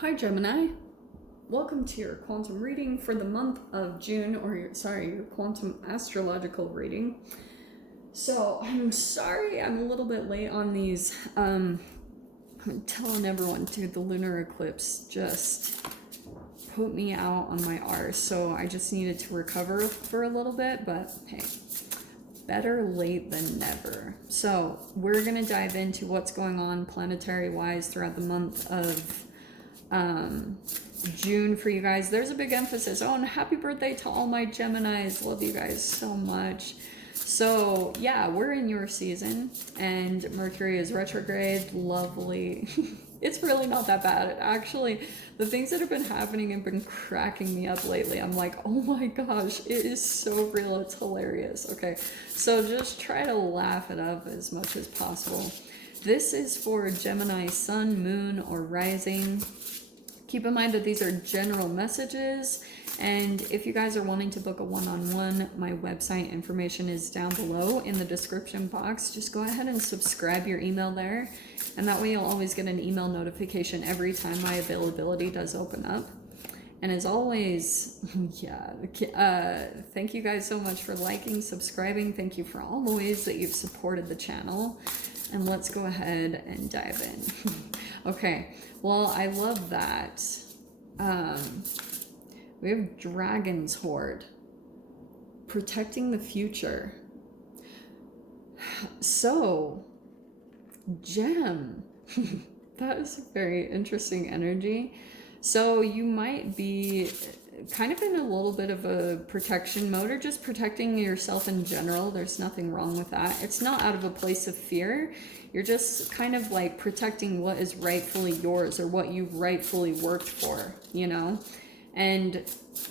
Hi Gemini, welcome to your quantum reading for the month of June, or your quantum astrological reading. So I'm sorry I'm a little bit late on these. I'm telling everyone, dude, the lunar eclipse just put me out on my arse, so I just needed to recover for a little bit, but hey, better late than never. So we're gonna dive into what's going on planetary wise throughout the month of June for you guys. There's a big emphasis. Oh, and happy birthday to all my Geminis. Love you guys so much. So yeah, we're in your season and Mercury is retrograde. Lovely. It's really not that bad. Actually, the things that have been happening have been cracking me up lately. I'm like, oh my gosh, it is so real. It's hilarious. Okay, so just try to laugh it up as much as possible. This is for Gemini sun, moon, or rising. Keep in mind that these are general messages, and if you guys are wanting to book a one-on-one, my website information is down below in the description box. Just go ahead and subscribe your email there, and that way you'll always get an email notification every time my availability does open up. And as always, thank you guys so much for liking, subscribing. Thank you for all the ways that you've supported the channel. And let's go ahead and dive in. Okay, well, I love that. We have Dragon's Horde. Protecting the future. So, Gem. That is a very interesting energy. So you might be kind of in a little bit of a protection mode, or just protecting yourself in general. There's nothing wrong with that. It's not out of a place of fear. You're just kind of like protecting what is rightfully yours, or what you rightfully worked for, you know? And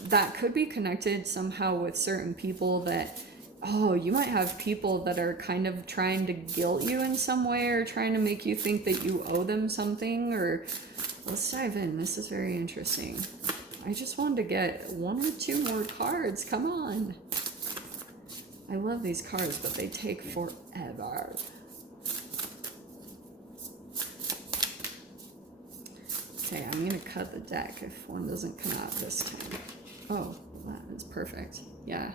that could be connected somehow with certain people that, oh, you might have people that are kind of trying to guilt you in some way, or trying to make you think that you owe them something, or let's dive in. This is very interesting. I just wanted to get one or two more cards. Come on. I love these cards, but they take forever. Okay, I'm going to cut the deck if one doesn't come out this time. Oh, that is perfect. Yeah.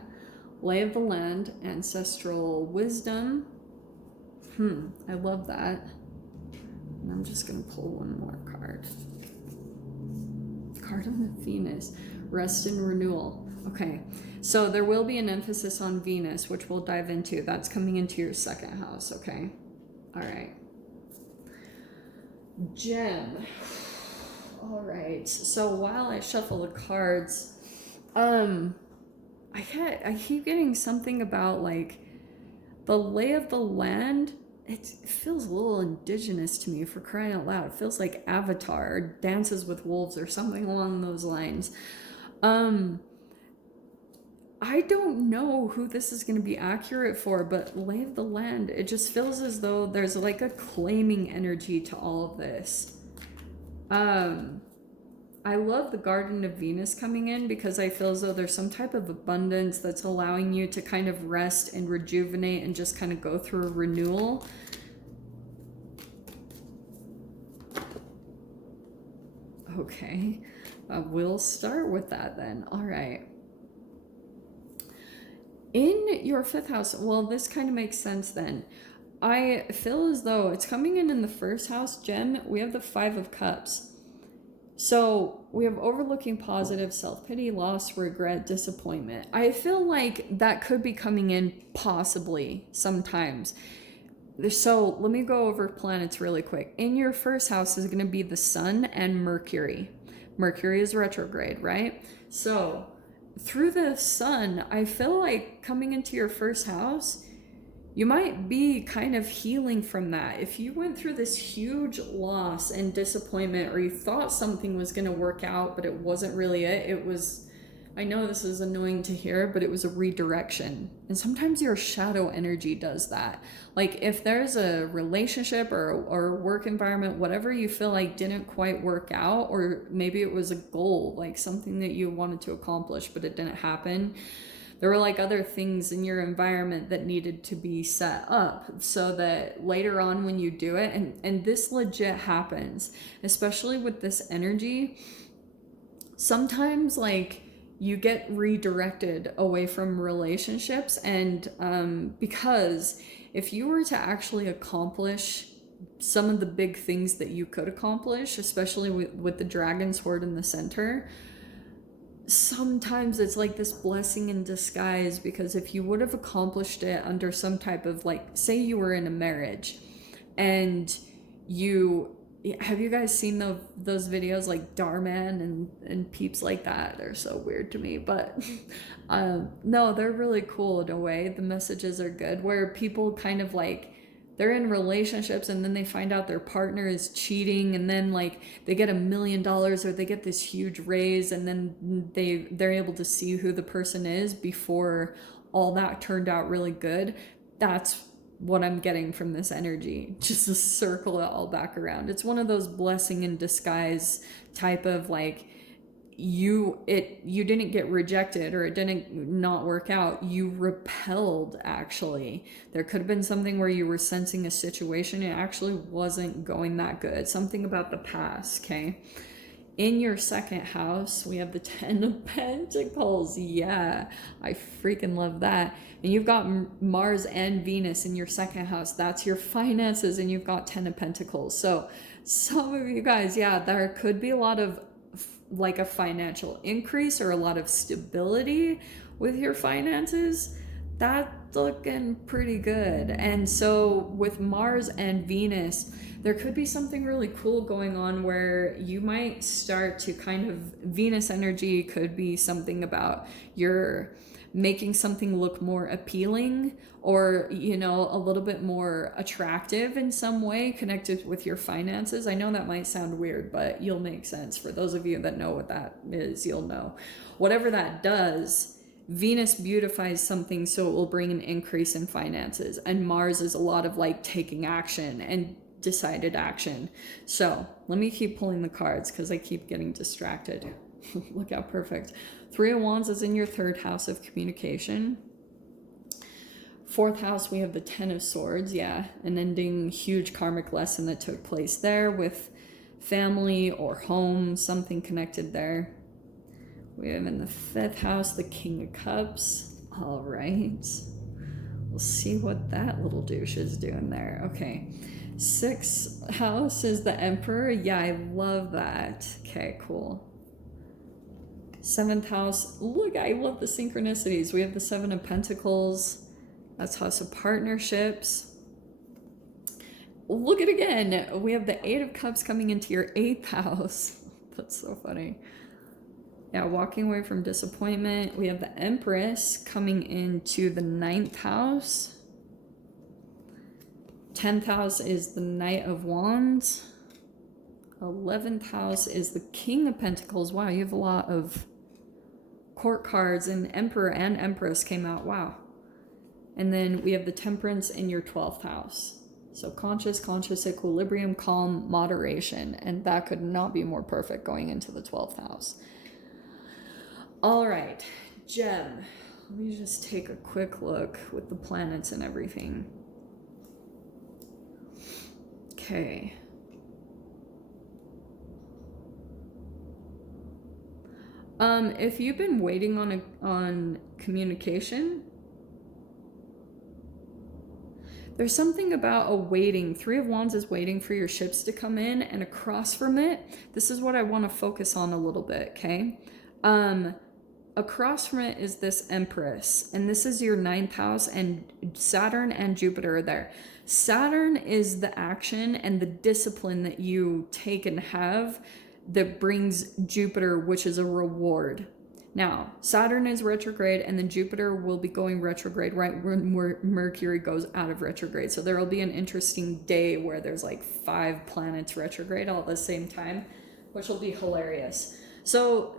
Lay of the land, ancestral wisdom. I love that. And I'm just going to pull one more card. Card on the Venus. Rest and renewal. Okay, so there will be an emphasis on Venus, which we'll dive into. That's coming into your second house, okay? All right. Gem. All right, so while I shuffle the cards, I keep getting something about like the lay of the land. It feels a little indigenous to me, for crying out loud. It feels like Avatar or Dances with Wolves or something along those lines. I don't know who this is going to be accurate for, but lay of the land, it just feels as though there's like a claiming energy to all of this. I love the Garden of Venus coming in, because I feel as though there's some type of abundance that's allowing you to kind of rest and rejuvenate and just kind of go through a renewal. Okay, we'll start with that then. All right. In your fifth house, well, this kind of makes sense then. I feel as though it's coming in the first house, Gem. We have the Five of Cups. So we have overlooking positive, self-pity, loss, regret, disappointment. I feel like that could be coming in possibly sometimes. So let me go over planets really quick. In your first house is going to be the Sun and Mercury. Mercury is retrograde, right? So through the Sun, I feel like coming into your first house, you might be kind of healing from that. If you went through this huge loss and disappointment, or you thought something was going to work out, but it wasn't really it was, I know this is annoying to hear, but it was a redirection. And sometimes your shadow energy does that. Like if there's a relationship or work environment, whatever you feel like didn't quite work out, or maybe it was a goal, like something that you wanted to accomplish, but it didn't happen. there were like other things in your environment that needed to be set up so that later on when you do it, and this legit happens, especially with this energy, sometimes like you get redirected away from relationships. And because if you were to actually accomplish some of the big things that you could accomplish, especially with the dragon sword in the center, sometimes it's like this blessing in disguise, because if you would have accomplished it under some type of, like, say you were in a marriage and have you guys seen those videos like Darman and peeps like that? They're so weird to me, but no, they're really cool in a way. The messages are good, where people kind of like, they're in relationships and then they find out their partner is cheating, and then like they get $1 million or they get this huge raise, and then they're able to see who the person is before all that turned out really good. That's what I'm getting from this energy, just to circle it all back around. It's one of those blessing in disguise type of like, you didn't get rejected or it didn't not work out, you repelled. Actually, there could have been something where you were sensing a situation, it actually wasn't going that good, something about the past. Okay, in your second house we have the 10 of Pentacles. Yeah, I freaking love that. And you've got Mars and Venus in your second house, that's your finances, and you've got 10 of Pentacles. So some of you guys, yeah, there could be a lot of like a financial increase or a lot of stability with your finances. That's looking pretty good. And so with Mars and Venus, there could be something really cool going on where you might start to kind of, Venus energy could be something about your making something look more appealing, or you know, a little bit more attractive in some way connected with your finances. I know that might sound weird, but you'll make sense. For those of you that know what that is, you'll know. Whatever that does, Venus beautifies something so it will bring an increase in finances, and Mars is a lot of like taking action and decided action. So let me keep pulling the cards because I keep getting distracted. Look how perfect. 3 of Wands is in your third house of communication. Fourth house, we have the 10 of Swords. Yeah, an ending huge karmic lesson that took place there with family or home, something connected there. We have in the 5th house the King of Cups. All right, we'll see what that little douche is doing there. Okay, 6th house is the Emperor. Yeah, I love that. Okay, cool. 7th house, look, I love the synchronicities. We have the 7 of Pentacles. That's house of partnerships. Look at it again. We have the 8 of Cups coming into your 8th house. That's so funny. Yeah, walking away from disappointment. We have the Empress coming into the 9th house. 10th house is the Knight of Wands. 11th house is the King of Pentacles. Wow, you have a lot of court cards, and Emperor and Empress came out. Wow. And then we have the Temperance in your 12th house. So conscious equilibrium, calm, moderation. And that could not be more perfect going into the 12th house. All right, Gem. Let me just take a quick look with the planets and everything. Okay. If you've been waiting on communication, there's something about a waiting. 3 of Wands is waiting for your ships to come in, and across from it, this is what I want to focus on a little bit, okay? Across from it is this Empress, and this is your 9th house, and Saturn and Jupiter are there. Saturn is the action and the discipline that you take and have that brings Jupiter, which is a reward. Now, Saturn is retrograde, and then Jupiter will be going retrograde right when Mercury goes out of retrograde. So there will be an interesting day where there's like 5 planets retrograde all at the same time, which will be hilarious. So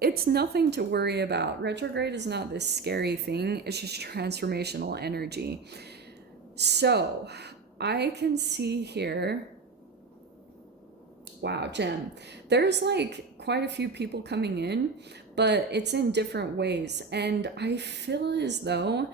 it's nothing to worry about. Retrograde is not this scary thing. It's just transformational energy. So I can see here Wow, Jen. There's like quite a few people coming in, but it's in different ways. And I feel as though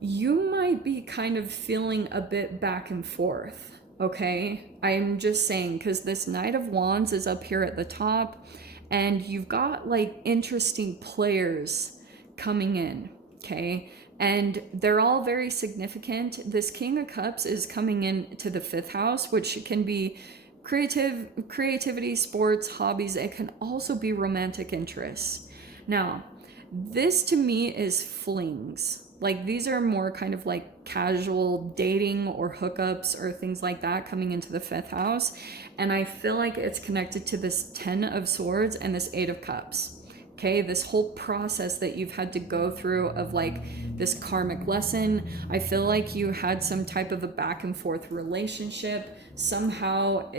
you might be kind of feeling a bit back and forth. Okay, I'm just saying, because this Knight of Wands is up here at the top, and you've got like interesting players coming in. Okay, and they're all very significant. This King of Cups is coming in to the 5th house, which can be creativity, sports, hobbies. It can also be romantic interests. Now, this to me is flings. Like, these are more kind of like casual dating or hookups or things like that coming into the 5th house. And I feel like it's connected to this 10 of Swords and this 8 of Cups. Okay, this whole process that you've had to go through of like this karmic lesson. I feel like you had some type of a back and forth relationship. Somehow,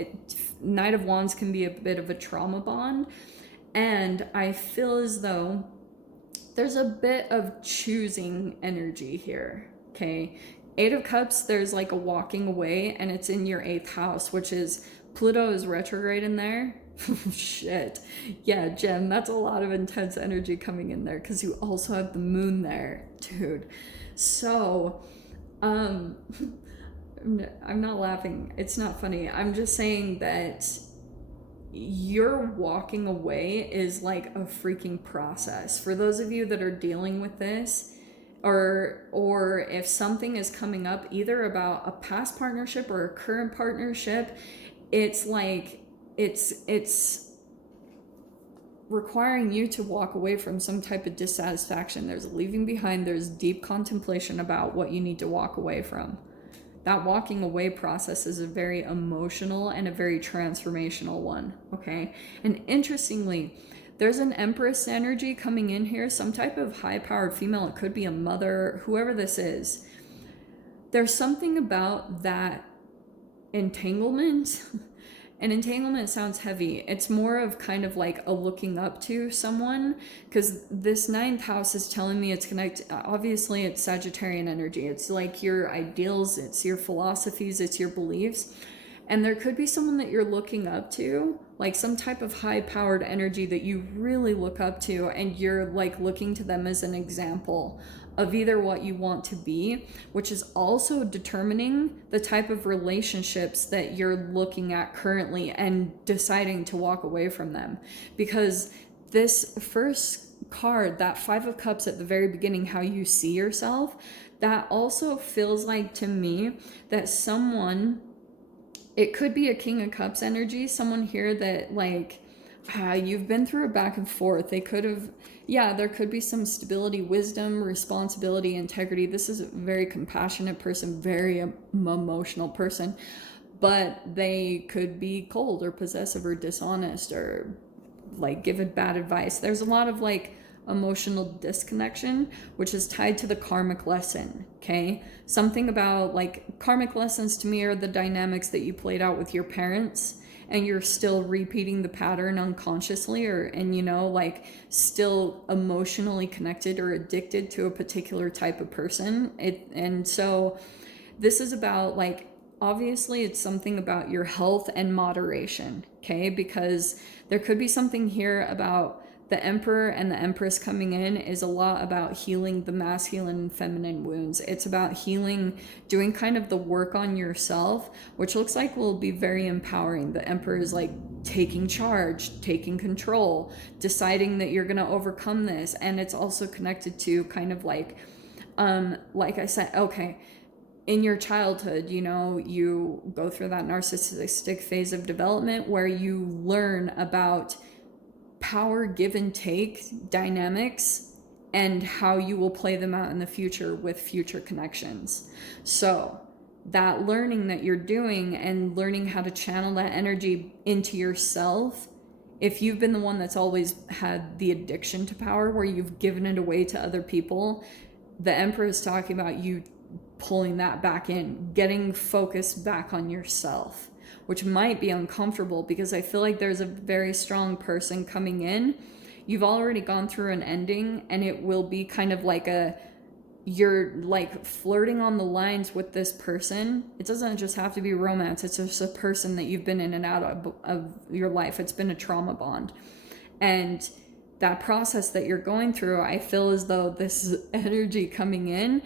Knight of Wands can be a bit of a trauma bond. And I feel as though there's a bit of choosing energy here, okay? 8 of Cups, there's like a walking away, and it's in your 8th house, which is Pluto is retrograde in there. Shit. Yeah, Jen, that's a lot of intense energy coming in there because you also have the moon there, dude. So, I'm not laughing. It's not funny. I'm just saying that your walking away is like a freaking process. For those of you that are dealing with this, or if something is coming up either about a past partnership or a current partnership, it's like it's requiring you to walk away from some type of dissatisfaction. There's a leaving behind, there's deep contemplation about what you need to walk away from. That walking away process is a very emotional and a very transformational one, okay? And interestingly, there's an Empress energy coming in here, some type of high-powered female. It could be a mother, whoever this is. There's something about that entanglement. And entanglement sounds heavy. It's more of kind of like a looking up to someone, because this 9th house is telling me it's connected. Obviously, it's Sagittarian energy. It's like your ideals, it's your philosophies, it's your beliefs. And there could be someone that you're looking up to, like some type of high-powered energy that you really look up to, and you're like looking to them as an example of either what you want to be, which is also determining the type of relationships that you're looking at currently and deciding to walk away from them. Because this first card, that 5 of Cups at the very beginning, how you see yourself, that also feels like to me that someone, it could be a King of Cups energy, someone here that like, you've been through a back and forth. They could have, yeah, there could be some stability, wisdom, responsibility, integrity. This is a very compassionate person, very emotional person, but they could be cold or possessive or dishonest or like give bad advice. There's a lot of like emotional disconnection, which is tied to the karmic lesson, okay? Something about like karmic lessons to me are the dynamics that you played out with your parents, and you're still repeating the pattern unconsciously, and you know, like still emotionally connected or addicted to a particular type of person. And so this is about like, obviously it's something about your health and moderation, okay? Because there could be something here about the Emperor and the Empress coming in is a lot about healing the masculine and feminine wounds. It's about healing, doing kind of the work on yourself, which looks like will be very empowering. The Emperor is like taking charge, taking control, deciding that you're going to overcome this. And it's also connected to kind of like I said, okay, in your childhood, you know, you go through that narcissistic phase of development where you learn about power give and take dynamics and how you will play them out in the future with future connections. So that learning that you're doing and learning how to channel that energy into yourself, if you've been the one that's always had the addiction to power where you've given it away to other people, the Emperor is talking about you pulling that back in, getting focused back on yourself, which might be uncomfortable because I feel like there's a very strong person coming in. You've already gone through an ending, and it will be kind of like you're like flirting on the lines with this person. It doesn't just have to be romance. It's just a person that you've been in and out of your life. It's been a trauma bond. And that process that you're going through, I feel as though this energy coming in,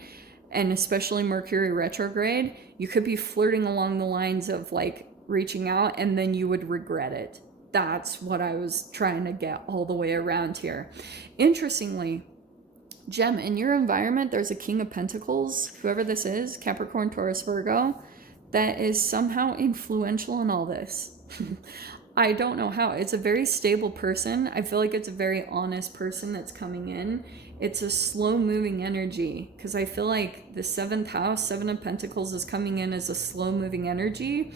and especially Mercury retrograde, you could be flirting along the lines of like reaching out and then you would regret it. That's what I was trying to get all the way around here. Interestingly, Gem, in your environment, there's a King of Pentacles, whoever this is, Capricorn, Taurus, Virgo, that is somehow influential in all this. I don't know how. It's a very stable person. I feel like it's a very honest person that's coming in. It's a slow-moving energy, because I feel like the 7th house, 7 of Pentacles, is coming in as a slow-moving energy,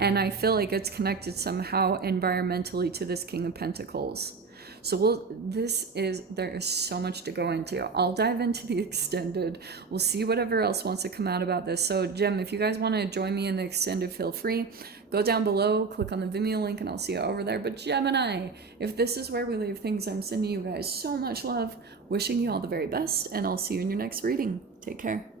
and I feel like it's connected somehow environmentally to this King of Pentacles. So there is so much to go into. I'll dive into the extended. We'll see whatever else wants to come out about this. So Gem, if you guys want to join me in the extended, feel free. Go down below, click on the Vimeo link, and I'll see you over there. But Gemini, if this is where we leave things, I'm sending you guys so much love, wishing you all the very best, and I'll see you in your next reading. Take care.